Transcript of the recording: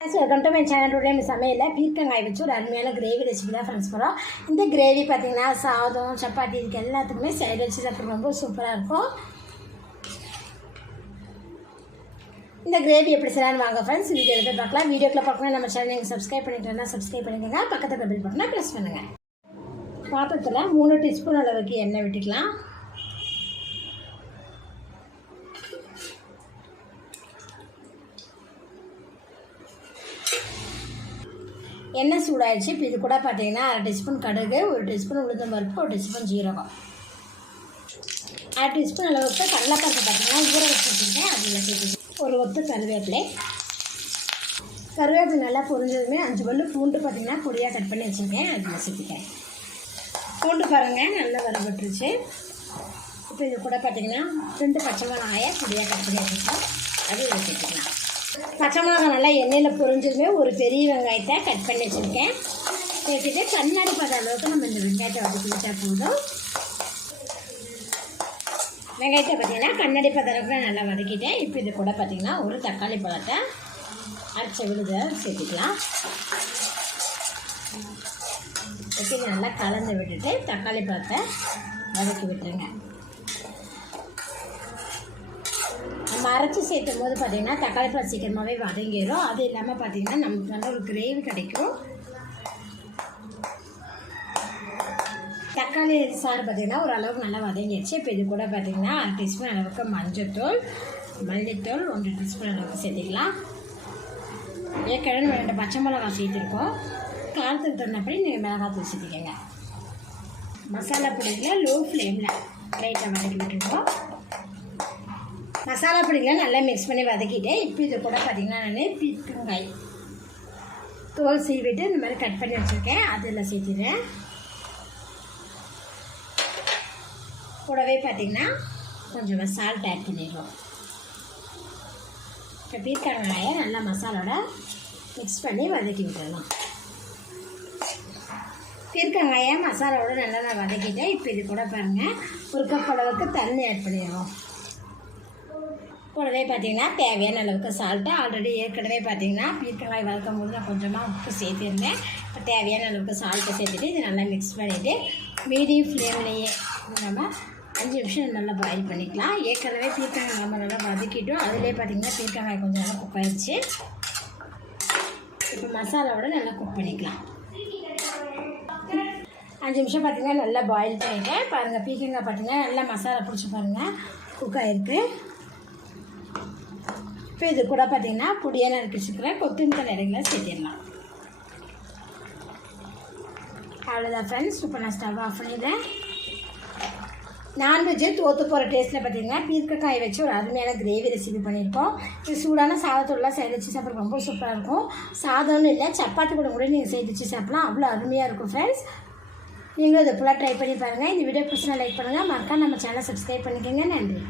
Welcome to my சேனலுடைய சமையலில் பீர்க்கங்காய் வச்சு ஒரு அருமையான கிரேவி ரெசிபி தான் ஃப்ரெண்ட்ஸ் போகிறோம் இந்த கிரேவி பார்த்தீங்கன்னா சாதம் சப்பாத்தி இதுக்கு எல்லாத்துக்குமே சைடு வச்சு சாப்பிட்றது ரொம்ப சூப்பராக இருக்கும். இந்த கிரேவி எப்படி செய்யலாம்னு வாங்க ஃப்ரெண்ட்ஸ் வீடியோ போய் பார்க்கலாம். வீடியோக்கில் பார்க்கணும் நம்ம சேனல் நீங்கள் சப்ஸ்கிரைப் பண்ணிட்டோம்னா சப்ஸ்கிரைப் பண்ணிக்கோங்க. பக்கத்தில் பில் பட்டனா ப்ரெஸ் பண்ணுங்கள் பாத்திரத்தில் மூணு டீஸ்பூன் அளவுக்கு எண்ணெய் விட்டுக்கலாம். எண்ணெய் சூடாயிடுச்சு. இப்போ இது கூட பார்த்தீங்கன்னா அரை டீஸ்பூன் கடுகு ஒரு டீஸ்பூன் உளுந்தம் பருப்பு ஒரு டீஸ்பூன் ஜீரகம். அரை டீஸ்பூன் அளவுக்கு கடலைப்பருப்பு பார்த்தீங்கன்னா ஊற வச்சுருக்கேன். அதில் சேர்த்து ஒரு ஒத்து கருவேப்பிலை. கருவேப்பிலை நல்லா பொரிஞ்சதுமே அஞ்சு பல்லு பூண்டு பார்த்தீங்கன்னா பொடியாக கட் பண்ணி வச்சுருக்கேன். அதில் சேர்த்துக்கேன் பூண்டு பாருங்கள் நல்லா வரப்பட்டுருச்சு இப்போ இது கூட பார்த்தீங்கன்னா ரெண்டு பச்சை மிளகாயை பொடியாக கட் பண்ணி வச்சுருக்கோம். அது இதில் சேர்த்துக்கலாம். பச்சை மிளகாய் நல்லா எண்ணெயில் பொரிஞ்சதுமே ஒரு பெரிய வெங்காயத்தை கட் பண்ணி வச்சுருக்கேன். சேர்த்துட்டு கண்ணாடி பத அளவுக்கு நம்ம இந்த வெங்காயத்தை வதக்கி போதும். வெங்காயத்தை பார்த்தீங்கன்னா கண்ணாடி பத நல்லா வதக்கிட்டேன். இப்போ இது கூட பார்த்தீங்கன்னா ஒரு தக்காளி பழத்தை அரைச்ச விழுத சேர்த்துக்கலாம். இப்போ நல்லா கலந்து விட்டுட்டு தக்காளி பழத்தை வதக்கி விட்டுருங்க நம்ம அரைச்சி சேர்த்தும் போது பார்த்திங்கன்னா தக்காளி பழம் சீக்கிரமாகவே வதங்கிடும் அது இல்லாமல் பார்த்தீங்கன்னா நமக்கு நல்ல ஒரு கிரேவி கிடைக்கும். தக்காளி சாறு பார்த்தீங்கன்னா ஓரளவுக்கு நல்லா வதங்கிடுச்சு இப்போ இது கூட பார்த்திங்கன்னா அரை டீஸ்பூன் அளவுக்கு மஞ்சத்தூள் மல்லித்தூள் ஒன்றரை டீஸ்பூன் அளவுக்கு சேர்த்துக்கலாம். ஏற்கனவே ரெண்டு பச்சை மிளகாய் சேர்த்துருக்கோம். காரத்துக்கு தகுந்தபடி நீங்கள் மிளகாத்தூள் சேர்த்துக்கங்க. மசாலா பொடியில் லோ ஃப்ளேமில் லைட்டாக வதக்கி விட்டுருக்கோம். மசாலா பொடிகளை நல்லா மிக்ஸ் பண்ணி வதக்கிட்டேன் இப்போ இது கூட பார்த்தீங்கன்னா நான் பீர்க்கங்காய் தோல் சீவிட்டு இந்த மாதிரி கட் பண்ணி வச்சுருக்கேன். அதில் சேர்த்துறேன் கூடவே பார்த்தீங்கன்னா கொஞ்சம் சால்ட் ஆட் பண்ணிடுவோம் இப்போ பீர்க்கங்காயை நல்லா மசாலோட மிக்ஸ் பண்ணி வதக்கி விட்டுடலாம். பீர்க்கங்காயை மசாலாவோட நல்லா நான் வதக்கிட்டேன். இப்போ இது கூட பாருங்கள் ஒரு கப் அளவுக்கு தண்ணி ஆட் பண்ணிடுவோம் கூடவே பார்த்தீங்கன்னா தேவையான அளவுக்கு சால்ட்டு ஆல்ரெடி ஏற்கனவே பார்த்தீங்கன்னா பீர்க்கங்காய் வளர்க்கும் போது நான் கொஞ்சமாக உப்பு சேர்த்துருந்தேன். இப்போ தேவையான அளவுக்கு சால்ட்டை சேர்த்துட்டு இது நல்லா மிக்ஸ் பண்ணிவிட்டு மீடியம் ஃப்ளேம்லேயே நம்ம அஞ்சு நிமிஷம் நல்லா பாயில் பண்ணிக்கலாம். ஏற்கனவே பீர்க்கங்காய் நம்ம நல்லா வதக்கிட்டோம். அதிலே பார்த்தீங்கன்னா பீர்க்கங்காய் கொஞ்சம் நல்லா குக் ஆயிடுச்சு இப்போ மசாலாவோட நல்லா குக் பண்ணிக்கலாம். அஞ்சு நிமிஷம் பார்த்தீங்கன்னா நல்லா பாயில் பண்ணிட்டேன். பாருங்கள் பீர்க்கங்காய் பார்த்திங்கன்னா நல்லா மசாலா பிடிச்சி பாருங்கள் குக் ஆகிருக்கு இப்போ இது கூட பார்த்தீங்கன்னா பொடியாக நறுக்கிச்சுக்கிறேன் கொத்தமல்லி இலைகளை சேர்த்திடலாம். அவ்வளோதான் ஃப்ரெண்ட்ஸ் இப்போ நான் ஸ்டவ் ஆஃப் பண்ணிடுறேன். நான்வெஜ்ஜு தோற்று போகிற டேஸ்ட்டில் பார்த்தீங்கன்னா பீர்க்கக்காய் வச்சு ஒரு அருமையான கிரேவி ரெசிபி பண்ணியிருக்கோம். இது சூடான சாதத்தோடலாம் சைடு வச்சு சாப்பிட்றது ரொம்ப சூப்பராக இருக்கும். சாதம்னு இல்லை சப்பாத்தி கூட கூட நீங்கள் செய்து வச்சு சாப்பிட்லாம். அவ்வளோ அருமையாக இருக்கும் ஃப்ரெண்ட்ஸ் நீங்களும் இதை ஃபுல்லாக ட்ரை பண்ணி பாருங்கள் இந்த வீடியோ பிடிச்சினா லைக் பண்ணுங்கள் மறக்காம நம்ம சேனலை சப்ஸ்கிரைப் பண்ணிக்கோங்க. நன்றி.